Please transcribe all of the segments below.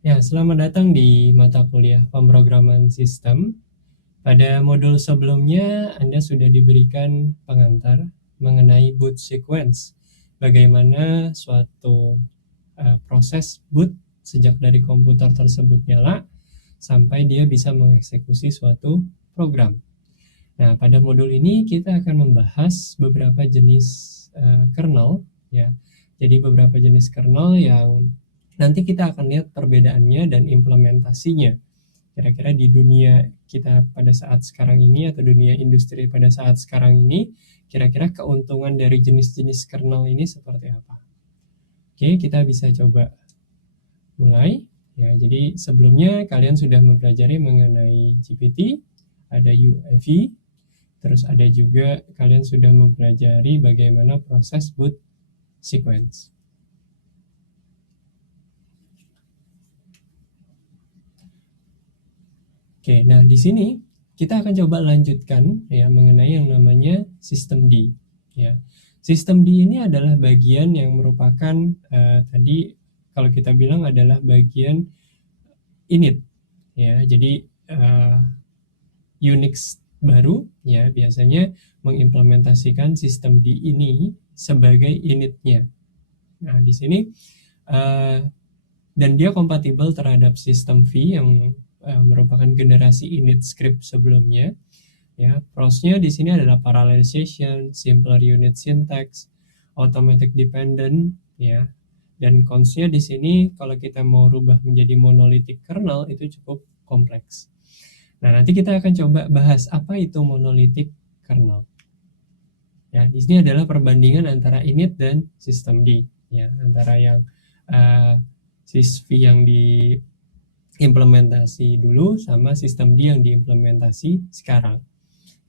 Ya, selamat datang di mata kuliah pemrograman sistem. Pada modul sebelumnya, Anda sudah diberikan pengantar mengenai boot sequence. Bagaimana suatu proses boot sejak dari komputer tersebut nyala sampai dia bisa mengeksekusi suatu program. Nah, pada modul ini kita akan membahas beberapa jenis kernel, ya. Jadi beberapa jenis kernel yang nanti kita akan lihat perbedaannya dan implementasinya. Kira-kira di dunia kita pada saat sekarang ini atau dunia industri pada saat sekarang ini, kira-kira keuntungan dari jenis-jenis kernel ini seperti apa? Oke, kita bisa coba mulai. Ya, jadi sebelumnya kalian sudah mempelajari mengenai GPT, ada UEFI, terus ada juga kalian sudah mempelajari bagaimana proses boot sequence. Oke, nah di sini kita akan coba lanjutkan ya mengenai yang namanya sistem D. Ya, sistem D ini adalah bagian yang merupakan tadi kalau kita bilang adalah bagian init. Ya, jadi Unix baru ya biasanya mengimplementasikan sistem D ini sebagai initnya. Nah di sini dan dia kompatibel terhadap sistem V yang merupakan generasi init script sebelumnya. Ya, prosnya di sini adalah parallelization, simpler unit syntax, automatic dependent, ya. Dan consnya di sini kalau kita mau rubah menjadi monolithic kernel itu cukup kompleks. Nah, nanti kita akan coba bahas apa itu monolithic kernel. Ya, di sini adalah perbandingan antara init dan sistem D, ya, antara yang sysv yang diimplementasi dulu sama sistem D yang diimplementasi sekarang.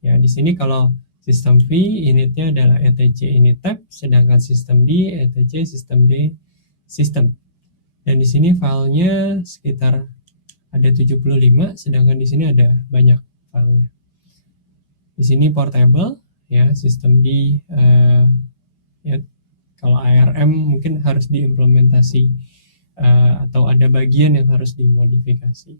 Ya, di sini kalau sistem V initnya adalah etc init tab, sedangkan sistem D etc sistem D system. Dan di sini filenya sekitar ada 75, sedangkan di sini ada banyak filenya. Di sini portable, ya, sistem D ya, kalau ARM mungkin harus diimplementasi atau ada bagian yang harus dimodifikasi.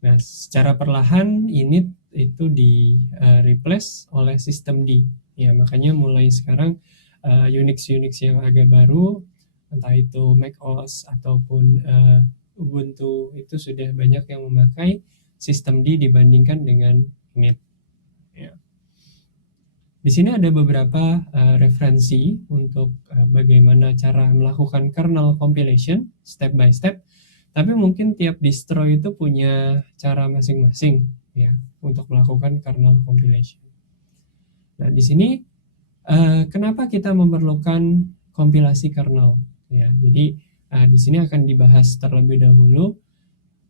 Nah, secara perlahan init itu di replace oleh sistem D. Ya, makanya mulai sekarang Unix yang agak baru, entah itu macOS ataupun Ubuntu itu sudah banyak yang memakai sistem D dibandingkan dengan init. Ya. Di sini ada beberapa referensi untuk bagaimana cara melakukan kernel compilation step by step. Tapi mungkin tiap distro itu punya cara masing-masing ya untuk melakukan kernel compilation. Nah, di sini kenapa kita memerlukan kompilasi kernel ya. Jadi di sini akan dibahas terlebih dahulu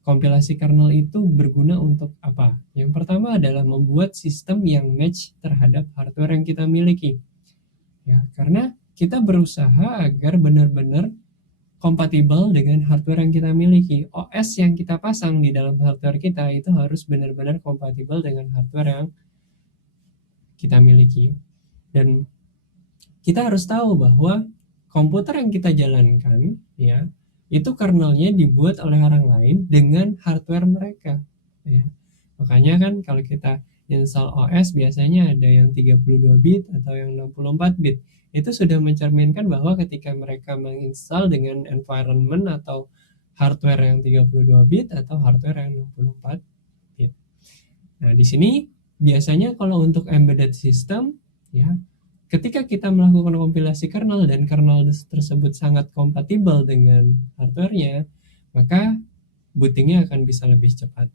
kompilasi kernel itu berguna untuk apa? Yang pertama adalah membuat sistem yang match terhadap hardware yang kita miliki. Ya, karena kita berusaha agar benar-benar kompatibel dengan hardware yang kita miliki. OS yang kita pasang di dalam hardware kita itu harus benar-benar kompatibel dengan hardware yang kita miliki. Dan kita harus tahu bahwa komputer yang kita jalankan ya itu kernelnya dibuat oleh orang lain dengan hardware mereka ya. Makanya kan kalau kita install OS biasanya ada yang 32 bit atau yang 64 bit. Itu sudah mencerminkan bahwa ketika mereka menginstal dengan environment atau hardware yang 32 bit atau hardware yang 64 bit. Nah, di sini biasanya kalau untuk embedded system ya, ketika kita melakukan kompilasi kernel dan kernel tersebut sangat kompatibel dengan hardware-nya, maka bootingnya akan bisa lebih cepat.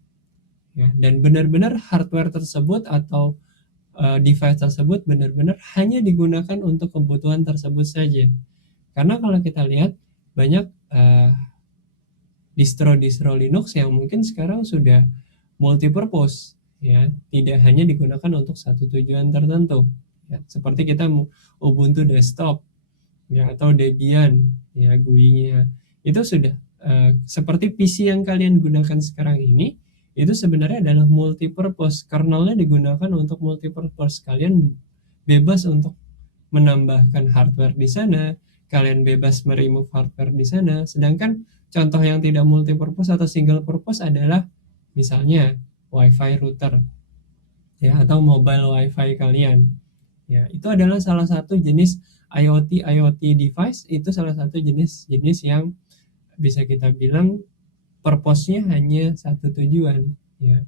Ya, dan benar-benar hardware tersebut atau device tersebut benar-benar hanya digunakan untuk kebutuhan tersebut saja. Karena kalau kita lihat banyak distro-distro Linux yang mungkin sekarang sudah multipurpose, ya, tidak hanya digunakan untuk satu tujuan tertentu. Ya, seperti kita Ubuntu desktop, ya, atau Debian, ya, GUI-nya itu sudah seperti PC yang kalian gunakan sekarang ini. Itu sebenarnya adalah multipurpose, kernelnya digunakan untuk multipurpose. Kalian bebas untuk menambahkan hardware di sana, kalian bebas meremove hardware di sana. Sedangkan contoh yang tidak multipurpose atau single purpose adalah misalnya WiFi router, ya, atau mobile WiFi kalian. Ya, itu adalah salah satu jenis IoT device, itu salah satu jenis yang bisa kita bilang purpose-nya hanya satu tujuan, ya.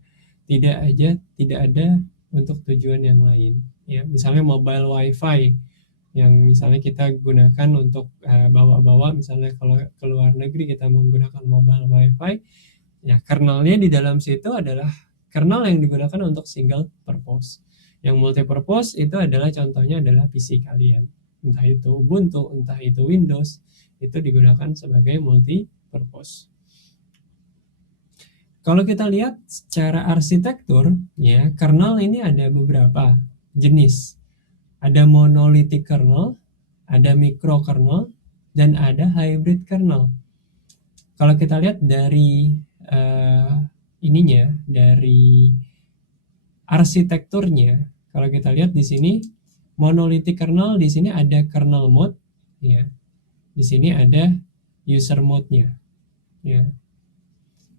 Tidak ada untuk tujuan yang lain, ya. Misalnya mobile WiFi yang misalnya kita gunakan untuk bawa-bawa, misalnya kalau ke luar negeri kita menggunakan mobile WiFi, ya, kernelnya di dalam situ adalah kernel yang digunakan untuk single purpose. Yang multi purpose itu adalah contohnya adalah PC kalian, entah itu Ubuntu, entah itu Windows, itu digunakan sebagai multi purpose. Kalau kita lihat secara arsitektur, ya, kernel ini ada beberapa jenis. Ada monolithic kernel, ada microkernel, dan ada hybrid kernel. Kalau kita lihat dari dari arsitekturnya, kalau kita lihat di sini monolithic kernel, di sini ada kernel mode, ya. Di sini ada user mode-nya, ya.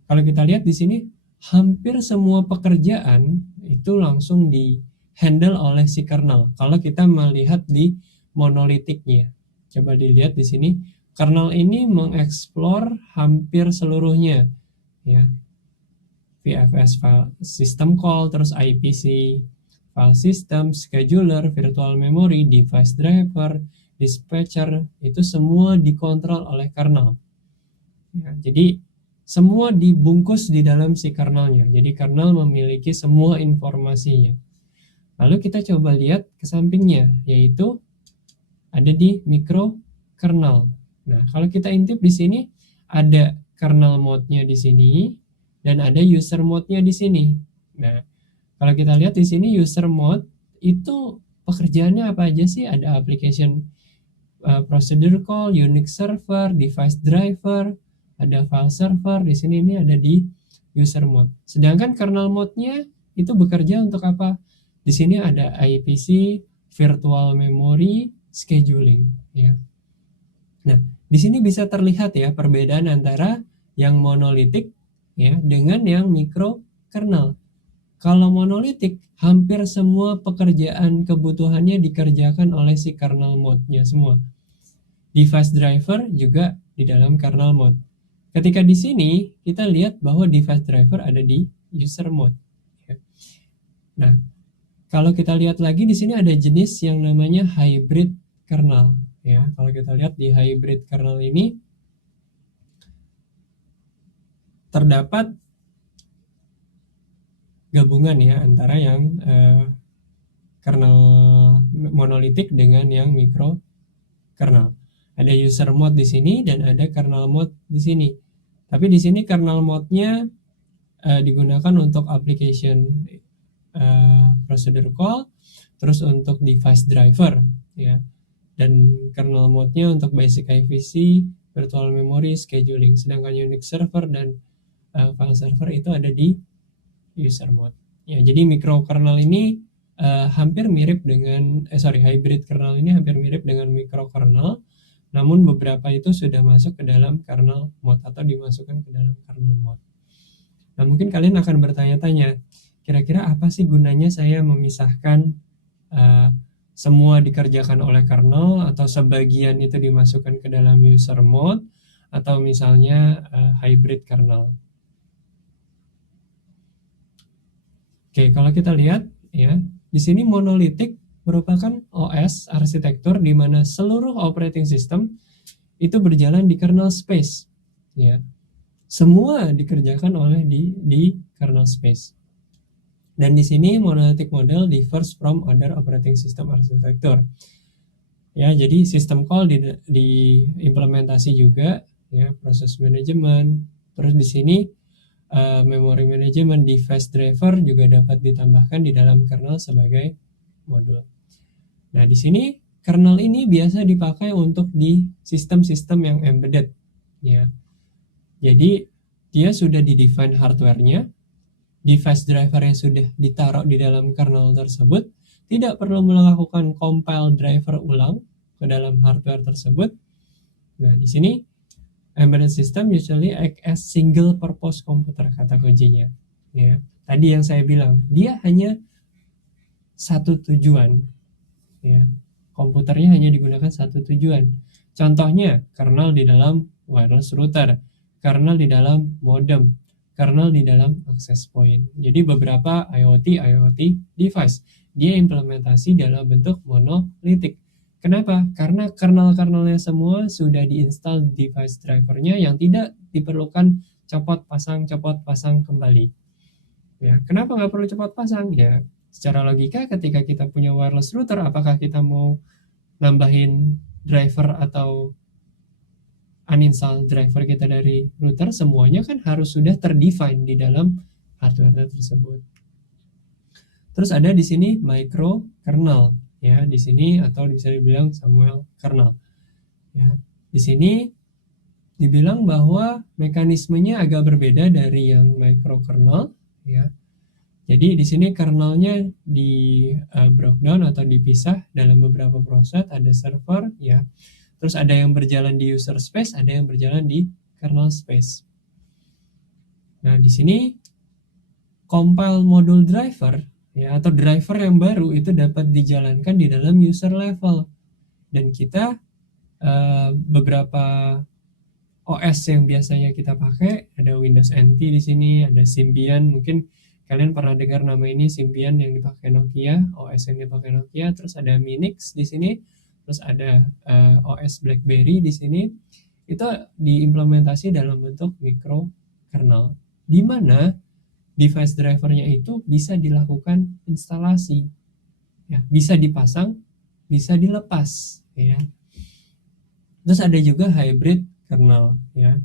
Kalau kita lihat di sini hampir semua pekerjaan itu langsung di handle oleh si kernel. Kalau kita melihat di monolitiknya, coba dilihat di sini, kernel ini mengeksplor hampir seluruhnya, ya. VFS file system call, terus IPC file system, scheduler, virtual memory, device driver, dispatcher, itu semua dikontrol oleh kernel, ya. Jadi semua dibungkus di dalam si kernelnya. Jadi kernel memiliki semua informasinya. Lalu kita coba lihat ke sampingnya, yaitu ada di microkernel. Nah, kalau kita intip di sini ada kernel mode-nya di sini dan ada user mode-nya di sini. Nah, kalau kita lihat di sini user mode itu pekerjaannya apa aja sih? Ada application procedure call, Unix server, device driver, ada file server. Di sini ini ada di user mode. Sedangkan kernel mode-nya itu bekerja untuk apa? Di sini ada IPC, virtual memory, scheduling, ya. Nah, di sini bisa terlihat ya perbedaan antara yang monolitik, ya, dengan yang microkernel. Kalau monolitik, hampir semua pekerjaan kebutuhannya dikerjakan oleh si kernel mode-nya semua. Device driver juga di dalam kernel mode. Ketika di sini kita lihat bahwa device driver ada di user mode. Nah, kalau kita lihat lagi di sini ada jenis yang namanya hybrid kernel, ya. Kalau kita lihat di hybrid kernel ini terdapat gabungan ya antara yang kernel monolitik dengan yang micro kernel. Ada user mode di sini dan ada kernel mode di sini. Tapi di sini kernel mode-nya digunakan untuk application procedure call, terus untuk device driver, ya. Dan kernel mode-nya untuk basic IPC, virtual memory, scheduling. Sedangkan Unix server dan file server itu ada di user mode. Ya, jadi microkernel ini hampir mirip dengan hybrid kernel ini hampir mirip dengan microkernel, namun beberapa itu sudah masuk ke dalam kernel mode atau dimasukkan ke dalam kernel mode. Nah, mungkin kalian akan bertanya-tanya, kira-kira apa sih gunanya saya memisahkan semua dikerjakan oleh kernel atau sebagian itu dimasukkan ke dalam user mode atau misalnya hybrid kernel. Oke, kalau kita lihat ya, di sini monolitik merupakan OS arsitektur di mana seluruh operating system itu berjalan di kernel space, ya. Semua dikerjakan oleh di kernel space. Dan di sini monolithic model differs from other operating system architecture. Ya, jadi system call diimplementasi juga, ya, proses management. Terus di sini memory management, device driver juga dapat ditambahkan di dalam kernel sebagai modul. Nah, di sini kernel ini biasa dipakai untuk di sistem-sistem yang embedded, ya. Jadi dia sudah di-define hardware-nya, device driver-nya sudah ditaruh di dalam kernel tersebut, tidak perlu melakukan compile driver ulang ke dalam hardware tersebut, Nah, di sini embedded system usually act as single purpose computer, kata kuncinya. Ya, tadi yang saya bilang, dia hanya satu tujuan. Ya, komputernya hanya digunakan satu tujuan. Contohnya, kernel di dalam wireless router, kernel di dalam modem, kernel di dalam access point. Jadi beberapa IoT device, dia implementasi dalam bentuk monolitik. Kenapa? Karena kernel-kernelnya semua sudah diinstal device drivernya yang tidak diperlukan copot pasang kembali. Ya, kenapa nggak perlu cepat pasang? Ya, secara logika ketika kita punya wireless router, apakah kita mau nambahin driver atau uninstall driver kita dari router? Semuanya kan harus sudah terdefine di dalam hardware tersebut. Terus ada di sini micro kernel, ya, di sini, atau bisa dibilang Samuel kernel. Ya, di sini dibilang bahwa mekanismenya agak berbeda dari yang micro kernel, ya. Jadi di sini kernelnya di breakdown atau dipisah dalam beberapa proses, ada server, ya. Terus ada yang berjalan di user space, ada yang berjalan di kernel space. Nah, di sini compile module driver, ya, atau driver yang baru itu dapat dijalankan di dalam user level. Dan kita beberapa OS yang biasanya kita pakai, ada Windows NT di sini, ada Symbian, mungkin kalian pernah dengar nama ini, Symbian yang dipakai Nokia, OS yang dipakai Nokia, terus ada Minix di sini, terus ada OS BlackBerry di sini. Itu diimplementasi dalam bentuk micro kernel, di mana device drivernya itu bisa dilakukan instalasi, ya, bisa dipasang, bisa dilepas, ya. Terus ada juga hybrid kernel, ya.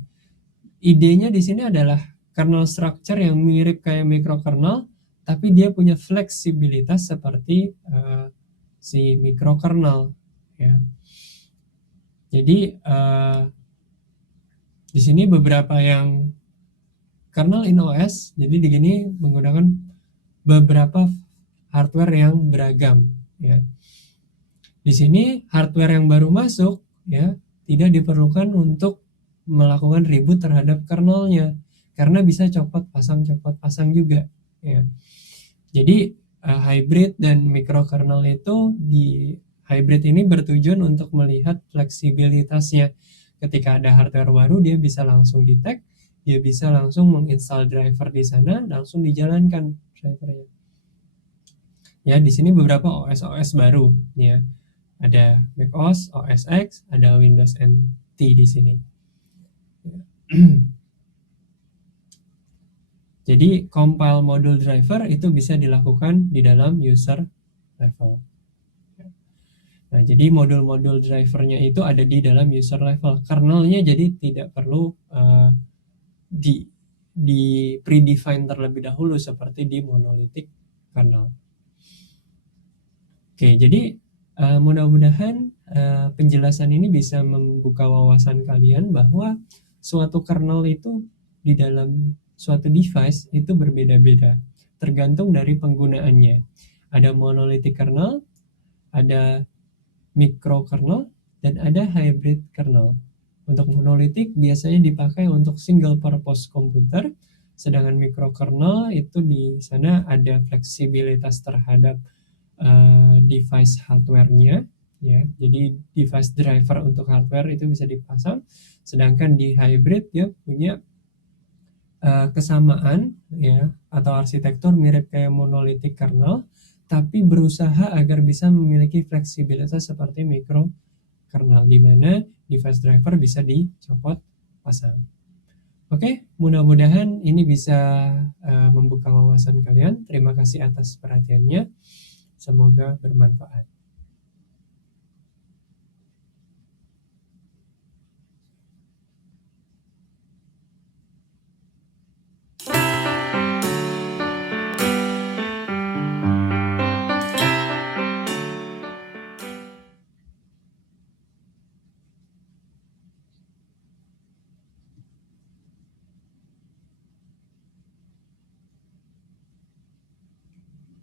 Idenya di sini adalah kernel structure yang mirip kayak microkernel, tapi dia punya fleksibilitas seperti si microkernel, ya. Jadi di sini beberapa yang kernel in OS, jadi di sini menggunakan beberapa hardware yang beragam, ya. Di sini hardware yang baru masuk, ya, tidak diperlukan untuk melakukan reboot terhadap kernelnya, karena bisa copot pasang juga, ya. Jadi hybrid dan microkernel itu, di hybrid ini bertujuan untuk melihat fleksibilitasnya. Ketika ada hardware baru, dia bisa langsung detect, dia bisa langsung menginstal driver di sana, langsung dijalankan drivernya. Ya, di sini beberapa OS baru, ya. Ada macOS, OS X, ada Windows NT di sini. Jadi compile module driver itu bisa dilakukan di dalam user level. Nah, jadi modul-modul drivernya itu ada di dalam user level. Kernelnya jadi tidak perlu di predefine terlebih dahulu seperti di monolithic kernel. Oke, jadi mudah-mudahan penjelasan ini bisa membuka wawasan kalian bahwa suatu kernel itu di dalam suatu device itu berbeda-beda, tergantung dari penggunaannya. Ada monolithic kernel, ada microkernel, dan ada hybrid kernel. Untuk monolithic biasanya dipakai untuk single purpose komputer, sedangkan microkernel itu di sana ada fleksibilitas terhadap device hardware-nya, ya. Jadi device driver untuk hardware itu bisa dipasang, sedangkan di hybrid dia punya kesamaan, ya, atau arsitektur mirip kayak monolithic kernel, tapi berusaha agar bisa memiliki fleksibilitas seperti microkernel, di mana device driver bisa dicopot pasang. Oke, mudah-mudahan ini bisa membuka wawasan kalian. Terima kasih atas perhatiannya. Semoga bermanfaat.